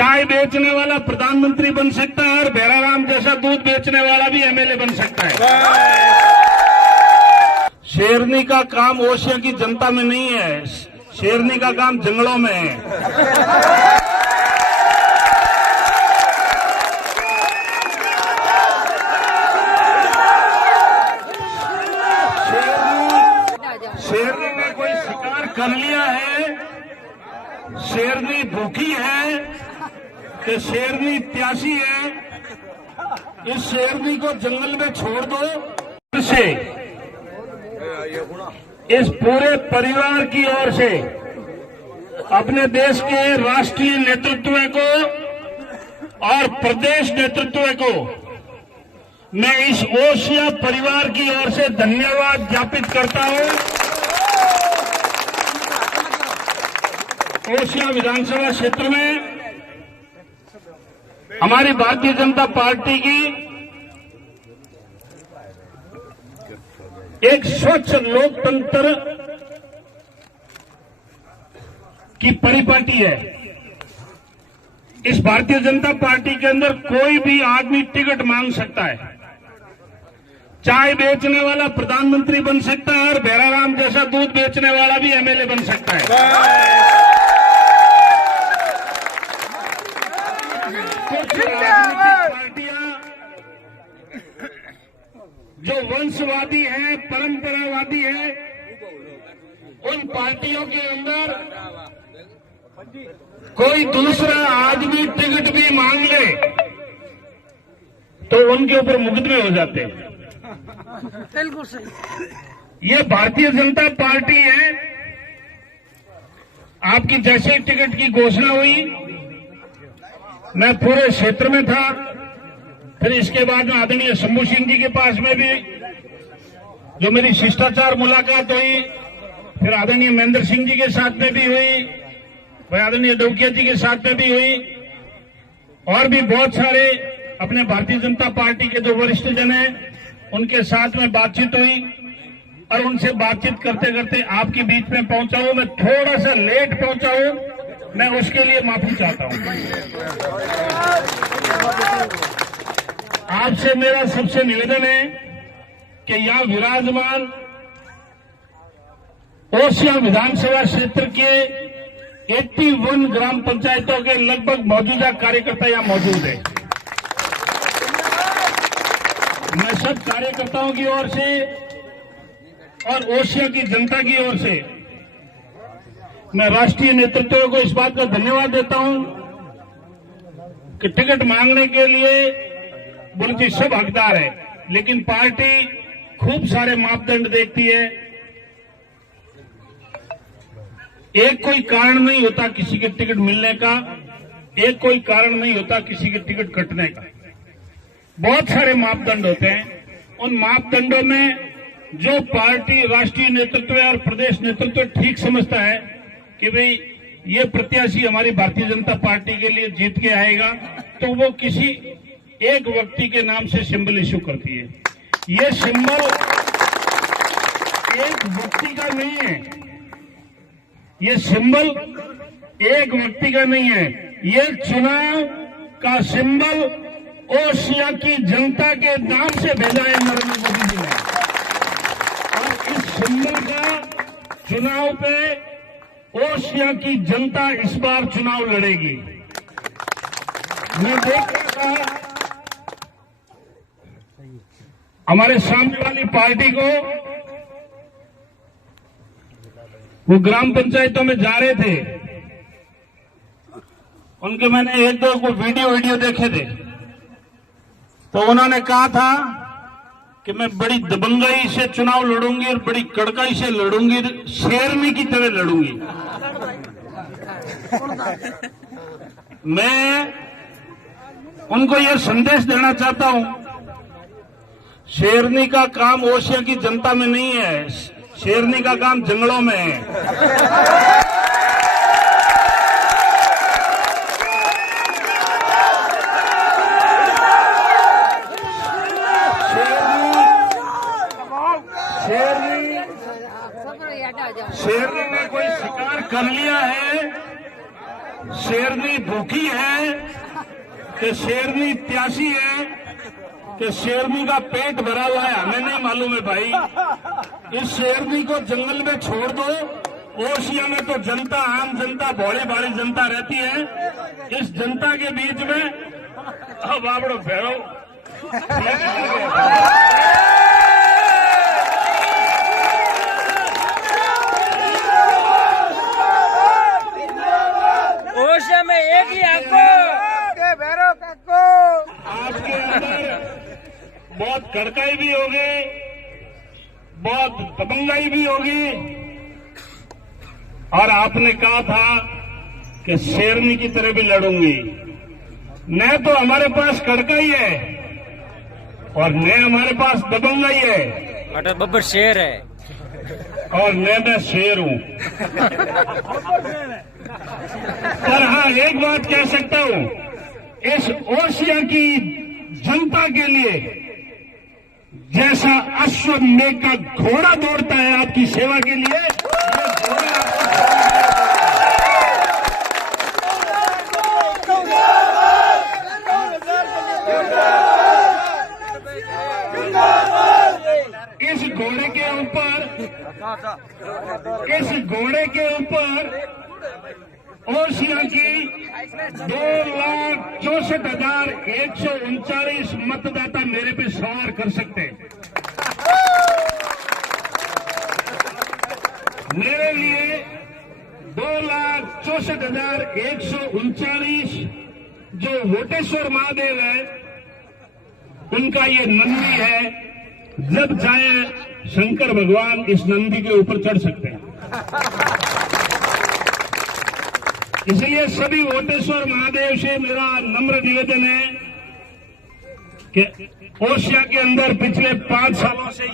चाय बेचने वाला प्रधानमंत्री बन सकता है और भैराराम जैसा दूध बेचने वाला भी एमएलए बन सकता है। शेरनी का काम ओशिया की जनता में नहीं है, शेरनी का काम जंगलों में है। शेरनी ने कोई शिकार कर लिया है, शेरनी भूखी है कि शेरनी प्यासी है, इस शेरनी को जंगल में छोड़ दो। से इस पूरे परिवार की ओर से अपने देश के राष्ट्रीय नेतृत्व को और प्रदेश नेतृत्व को मैं इस ओशिया परिवार की ओर से धन्यवाद ज्ञापित करता हूं। ओशिया विधानसभा क्षेत्र में हमारी भारतीय जनता पार्टी की एक स्वच्छ लोकतंत्र की परिपाटी है। इस भारतीय जनता पार्टी के अंदर कोई भी आदमी टिकट मांग सकता है। चाय बेचने वाला प्रधानमंत्री बन सकता है और भैराराम जैसा दूध बेचने वाला भी एमएलए बन सकता है। कुछ राजनीतिक पार्टियां जो वंशवादी है, परंपरावादी है, उन पार्टियों के अंदर कोई दूसरा आदमी टिकट भी मांग ले तो उनके ऊपर मुकदमे हो जाते हैं। बिल्कुल सही। ये भारतीय जनता पार्टी है। आपकी जैसे टिकट की घोषणा हुई, मैं पूरे क्षेत्र में था। फिर इसके बाद में आदरणीय शंभू सिंह जी के पास में भी जो मेरी शिष्टाचार मुलाकात हुई, फिर आदरणीय महेंद्र सिंह जी के साथ में भी हुई, फिर आदरणीय डोकिया जी के साथ में भी हुई, और भी बहुत सारे अपने भारतीय जनता पार्टी के जो वरिष्ठ जन हैं उनके साथ में बातचीत हुई। और उनसे बातचीत करते करते आपके बीच में पहुंचा हूं। मैं थोड़ा सा लेट पहुंचा हूं, मैं उसके लिए माफी चाहता हूं। आपसे मेरा सबसे निवेदन है कि यहां विराजमान ओशिया विधानसभा क्षेत्र के 81 ग्राम पंचायतों के लगभग मौजूदा कार्यकर्ता यहां मौजूद हैं। मैं सब कार्यकर्ताओं की ओर से और ओशिया की जनता की ओर से मैं राष्ट्रीय नेतृत्व को इस बात का धन्यवाद देता हूं कि टिकट मांगने के लिए बोलती सब हकदार है, लेकिन पार्टी खूब सारे मापदंड देखती है। एक कोई कारण नहीं होता किसी के टिकट मिलने का, एक कोई कारण नहीं होता किसी के टिकट कटने का। बहुत सारे मापदंड होते हैं। उन मापदंडों में जो पार्टी राष्ट्रीय नेतृत्व और प्रदेश नेतृत्व ठीक समझता है कि भाई ये प्रत्याशी हमारी भारतीय जनता पार्टी के लिए जीत के आएगा, तो वो किसी एक व्यक्ति के नाम से सिंबल इश्यू करती है। ये सिंबल एक व्यक्ति का नहीं है, ये सिंबल एक व्यक्ति का नहीं है, ये चुनाव का सिंबल ओशिया की जनता के नाम से भेजा है नरेंद्र मोदी जी ने। और इस सिंबल का चुनाव पे ओशिया की जनता इस बार चुनाव लड़ेगी। मैं देख रहा था हमारे सामने वाली पार्टी को, वो ग्राम पंचायतों में जा रहे थे, उनके मैंने एक दो को वीडियो देखे थे, तो उन्होंने कहा था कि मैं बड़ी दबंगाई से चुनाव लड़ूंगी और बड़ी कड़काई से लड़ूंगी, शेरनी की तरह लड़ूंगी। मैं उनको यह संदेश देना चाहता हूं, शेरनी का काम ओशिया की जनता में नहीं है, शेरनी का काम जंगलों में है। शेरनी ने कोई शिकार कर लिया है, शेरनी भूखी है कि शेरनी प्यासी है कि शेरनी का पेट भरा हुआ है, हमें नहीं मालूम है भाई। इस शेरनी को जंगल में छोड़ दो। ओशिया में तो जनता, आम जनता, भोली भाली जनता रहती है। इस जनता के बीच में अब बाबड़ो भैरव ओशिया में एक ही आपको आपके अंदर बहुत कड़काई भी होगी, बहुत दबंगाई भी होगी। और आपने कहा था कि शेरनी की तरह भी लड़ूंगी। न तो हमारे पास कड़काई है और न हमारे पास दबंगाई है, अटल बब्बर शेर है और मैं शेर हूं। पर हाँ, एक बात कह सकता हूं, इस ओशिया की जनता के लिए जैसा अश्वमेध का घोड़ा दौड़ता है आपकी सेवा के लिए, इस घोड़े के ऊपर ओशिया की 2,64,139 मतदाता मेरे पे सवार कर सकते हैं। मेरे लिए 2,64,139 जो वोटेश्वर महादेव है, उनका ये नंदी है। जब चाहे शंकर भगवान इस नंदी के ऊपर चढ़ सकते हैं। इसलिए सभी वोटेश्वर महादेव से मेरा नम्र निवेदन है कि ओशिया के अंदर पिछले 5 सालों से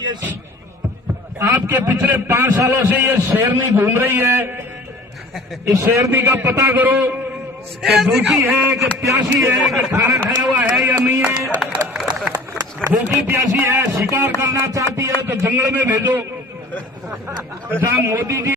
पिछले 5 सालों से ये शेरनी घूम रही है। इस शेरनी का पता करो कि भूखी है कि प्यासी है, कि खाना खाया हुआ है या नहीं है। भूखी प्यासी है, शिकार करना चाहती है तो जंगल में भेजो। जहां मोदी जी